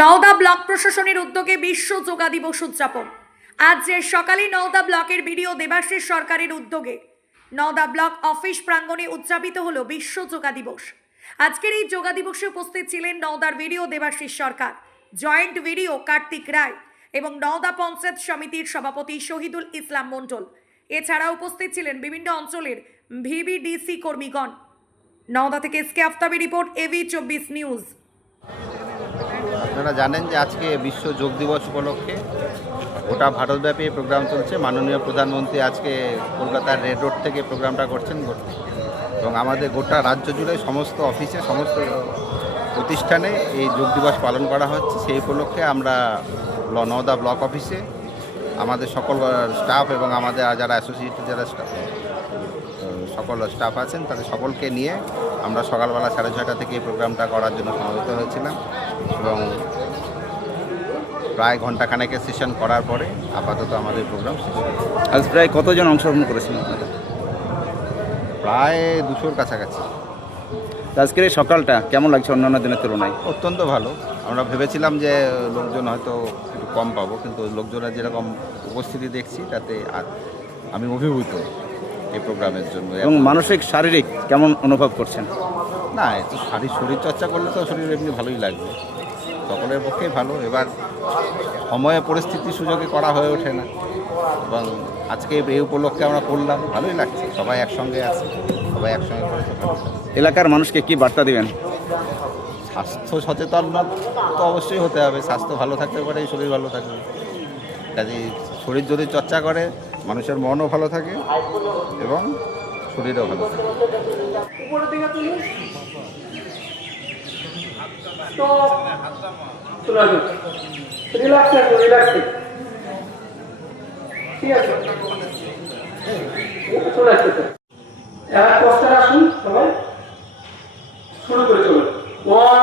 Nowda block প্রশাসনের উদ্যোগে বিশ্ব যোগা দিবস উদযাপন। আজ সকালে নওদা ব্লকের বিডিও দেবাশিস সরকারের উদ্যোগে নওদা ব্লক অফিস প্রাঙ্গণে উদযাপিত হলো বিশ্ব যোগা দিবস। আজকের এই যোগা দিবসে উপস্থিত ছিলেন নওদার বিডিও দেবাশিস সরকার, জয়েন্ট বিডিও কার্তিক রায় এবং নওদা পঞ্চায়েত সমিতির সভাপতি শহীদুল ইসলাম মণ্ডল। এছাড়া উপস্থিত ছিলেন বিভিন্ন অঞ্চলের ভিভিডিসি কর্মীগণ। নওদা থেকে SK Aftabi report, AV 24 news. আপনারা জানেন যে আজকে বিশ্ব যোগ দিবস উপলক্ষে গোটা ভারতব্যাপী প্রোগ্রাম চলছে। মাননীয় প্রধানমন্ত্রী আজকে কলকাতার রেড রোড থেকে প্রোগ্রামটা করছেন এবং আমাদের গোটা রাজ্য জুড়ে সমস্ত অফিসে, সমস্ত প্রতিষ্ঠানে এই যোগ দিবস পালন করা হচ্ছে। সেই উপলক্ষে আমরা নওদা ব্লক অফিসে আমাদের সকল স্টাফ এবং আমাদের যারা অ্যাসোসিয়েটেড যারা সকল স্টাফ আছেন তাদের সকলকে নিয়ে আমরা সকালবেলা 6:30 থেকে এই প্রোগ্রামটা করার জন্য সমবেত হয়েছিলাম এবং প্রায় ঘণ্টাখানেকের সেশন করার পরে আপাতত আমাদের প্রোগ্রাম শেষ। আজ প্রায় কতজন অংশগ্রহণ করেছেন আপনারা? প্রায় 200-র কাছাকাছি। আজকের এই সকালটা কেমন লাগছে অন্যান্য দিনের তুলনায়? অত্যন্ত ভালো। আমরা ভেবেছিলাম যে লোকজন হয়তো একটু কম পাবো, কিন্তু লোকজনের যেরকম উপস্থিতি দেখছি তাতে আমি অভিভূত এই প্রোগ্রামের জন্য। এবং মানসিক শারীরিক কেমন অনুভব করছেন? না, একটু শরীর চর্চা করলে তো শরীর এমনি ভালোই লাগবে, সকলের পক্ষেই ভালো। এবার সময়ে পরিস্থিতি সুযোগে করা হয়ে ওঠে না এবং আজকে এই উপলক্ষে আমরা করলাম, ভালোই লাগছে। সবাই একসঙ্গে আছে, সবাই একসঙ্গে করেছে, ভালো। এলাকার মানুষকে কি বার্তা দিবেন? স্বাস্থ্য সচেতন তো অবশ্যই হতে হবে। স্বাস্থ্য ভালো থাকতে পারে, শরীর ভালো থাকবে। কাজেই শরীর যদি চর্চা করে মানুষের মনও ভালো থাকে এবং শরীরও ভালো থাকে। আসুন সবাই, শুরু করে চলুন। 1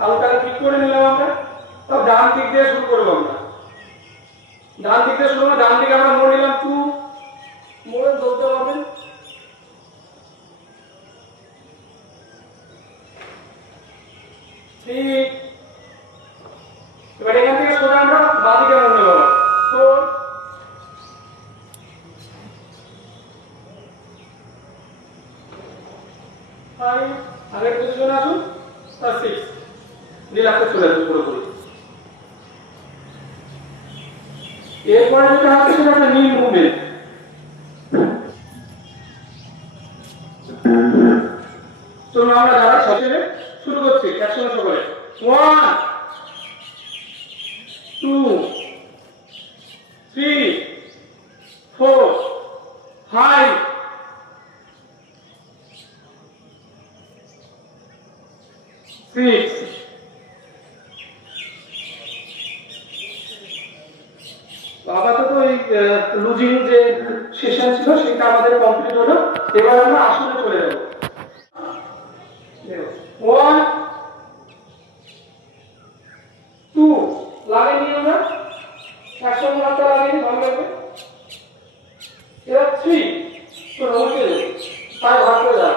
হালকা ঠিক করে নিলাম আমরা। সব ডান দিক দিয়ে শুরু করবো আমরা। ডান দিক দিয়ে শুরু, ডান দিকে আমরা মোড় নিলাম। 2 মোড়ে ধরতে হবে। 3 এবার এখান থেকে সোজা আমরা বাঁ দিকে মোড় নেব। 4 5 আগের পজিশনে আসুন। 6 রিল্যাক্সে চলে আসুন পুরোপুরি। এরপরে যেটা হচ্ছে সেটা হচ্ছে নি মুভমেন্ট। চলুন আমরা দাঁড়াই, সচেতন শুরু করছি একসঙ্গে সকলে। 1 2 3 4 5 6 আপাতত এই লুজিং যে সেশন ছিল সেটা আমাদের কমপ্লিট হলো। এবার আমরা আসলে চলে যাব। 1 2 লাগিয়ে নিয়ে আমরা একসঙ্গে হাতটা লাগিয়ে নিই, ভালো লাগবে। এবার 3 তো উল্টে দেব, পায়ে ভাগ করে দাও।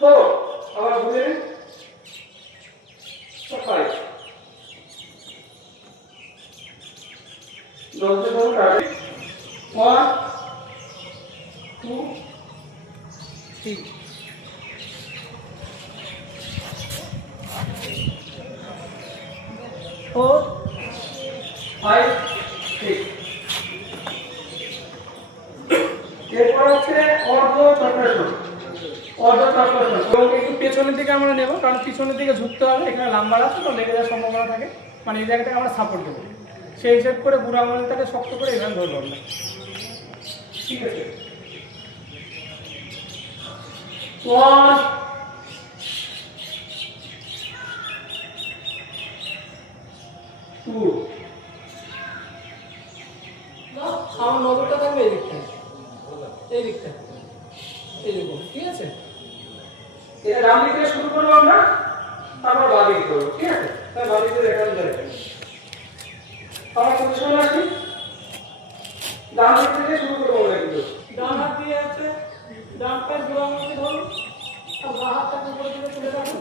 4 আবার ঘুরে 5 1 2 3 4 5 6 এরপর হচ্ছে অর্ধ চক্রাসন। এবং একটু পেছনের দিকে আমরা নেব, কারণ পিছনের দিকে ঝুঁকতে হবে। এখানে লাম্বার আছে তো লেগে যাওয়ার সম্ভাবনা থাকে, মানে এই জায়গাটাকে আমরা সাপোর্ট দেবো। সেই হিসেব করে বুড়ো আঙুলটাকে শক্ত করে এখানে ধরবো আমরা। ঠিক আছে, 1 2 আমার নজরটা থাকবে এই দিকটা, এই দিকটা, এই দেখুন। ঠিক আছে, এটা ডান দিক থেকে শুরু করবো আমরা, তারপর বাঁ দিকে করবো। ঠিক আছে, তাই বাঁ দিকে দেখানো যায়। আমরা পজিশনে আসি, ডান দিক থেকে শুরু করবো আমরা। কিন্তু ডান হাত দিয়ে আছে, ডান পায়ে জোড়া আমাকে ধরুন, আর বাঁ হাতটাকে উপরে তুলে তুলে রাখুন।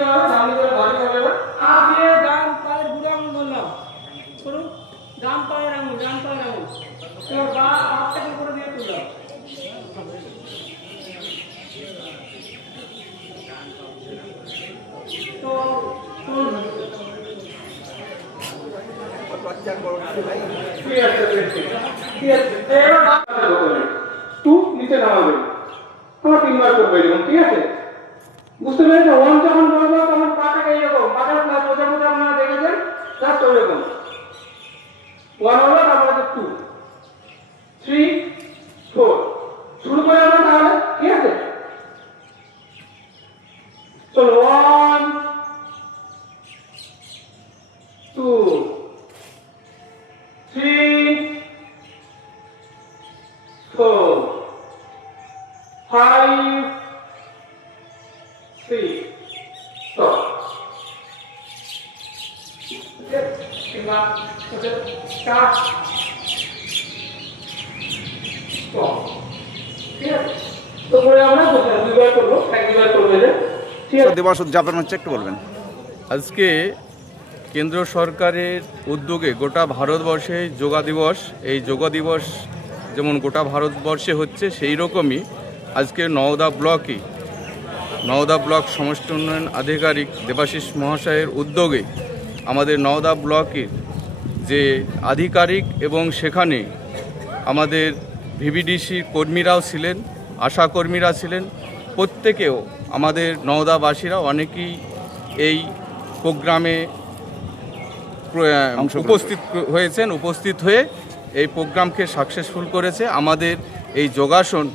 নিতে হবে, সামনে করে বাড়ি হবে না। আর দিয়ে ডান পায়ের বুড়ো আঙুল ধরলাম, করুন, ডান পায়ের আঙুল, এবার হাতটাকে উপরে দিয়ে তুললাম। তো ঠিক আছে, এবার টু নিচে নামাবে, তোমার 3 বার করবে এরকম, ঠিক আছে? বুঝতে পেরেছো? 1 যখন বলবো তখন পাটাকে এইরকম, পাটা সোজা সোজা আপনারা দেখেছেন, জাস্ট ওইরকম 1 হলো, তারপরে 2 3 4 শুরু করে আমরা তাহলে, ঠিক আছে? চলো 1 2 3 4 5 6 stop. কিংবা হচ্ছে 4 stop. ঠিক আছে? তো পরে আমরা দুইবার করবো, একবার করবো যে, ঠিক আছে? দিবস উদযাপন হচ্ছে, একটু বলবেন। আজকে কেন্দ্র সরকারের উদ্যোগে গোটা ভারতবর্ষে যোগা দিবস, এই যোগা দিবস যেমন গোটা ভারতবর্ষে হচ্ছে সেই রকমই আজকে নওদা ব্লক সমষ্টি উন্নয়ন আধিকারিক দেবাশিস মহাশয়ের উদ্যোগে আমাদের নওদা ব্লকের যে আধিকারিক এবং সেখানে আমাদের ভিভিডিসি কর্মীরাও ছিলেন, আশা কর্মীরা ছিলেন, প্রত্যেকেও আমাদের নওদাবাসীরা অনেকেই এই প্রোগ্রামে উপস্থিত হয়ে এই প্রোগ্রামকে সাকসেসফুল করেছে। আমাদের এই যোগাসন,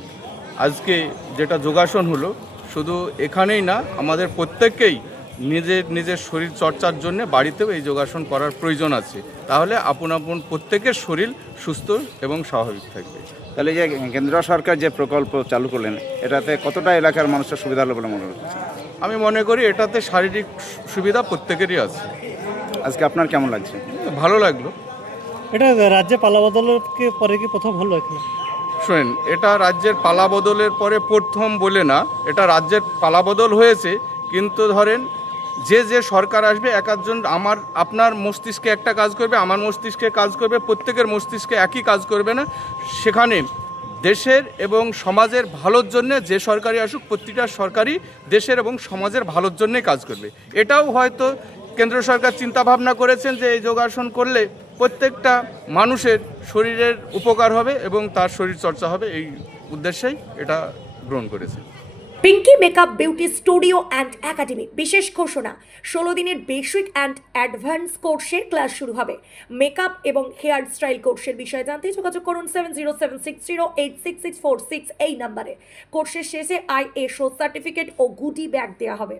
আজকে যেটা যোগাসন হলো, শুধু এখানেই না, আমাদের প্রত্যেককেই নিজের শরীর চর্চার জন্য বাড়িতেও এই যোগাসন করার প্রয়োজন আছে, তাহলে আপন প্রত্যেকের শরীর সুস্থ এবং স্বাভাবিক থাকবে। তাহলে যে কেন্দ্র সরকার যে প্রকল্প চালু করলেন, এটাতে কতটা এলাকার মানুষের সুবিধা হলো বলে মনে হচ্ছে? আমি মনে করি এটাতে শারীরিক সুবিধা প্রত্যেকেরই আছে। আজকে আপনার কেমন লাগছে? ভালো লাগলো। এটা রাজ্যে পালাবদলের পরে কি প্রথম হলো এখানে? শোনেন, এটা রাজ্যের পালাবদলের পরে প্রথম বলে না, এটা রাজ্যের পালাবদল হয়েছে, কিন্তু ধরেন যে সরকার আসবে, একজন আপনার মস্তিষ্কে একটা কাজ করবে, আমার মস্তিষ্কে কাজ করবে, প্রত্যেকের মস্তিষ্কে একই কাজ করবে না। সেখানে দেশের এবং সমাজের ভালোর জন্য যে সরকারি আসুক, প্রতিটা সরকারই দেশের এবং সমাজের ভালোর জন্যই কাজ করবে। এটাও হয়তো কেন্দ্র সরকার চিন্তা ভাবনা করেছেন যে এই যোগাসন করলে প্রত্যেকটা মানুষের শরীরের উপকার হবে এবং তার শরীর চর্চা হবে, এই উদ্দেশ্যেই এটা গ্রহণ করেছে। Pinky makeup beauty studio and academy বিশেষ ঘোষণা, 16 দিনের বেসিক অ্যান্ড অ্যাডভান্স কোর্সের ক্লাস শুরু হবে। মেকআপ এবং হেয়ার স্টাইল কোর্সের বিষয়ে জানতে যোগাযোগ করুন 7076086646 এই নাম্বারে। কোর্সের শেষে ISO সার্টিফিকেট ও গুডি ব্যাগ দেওয়া হবে।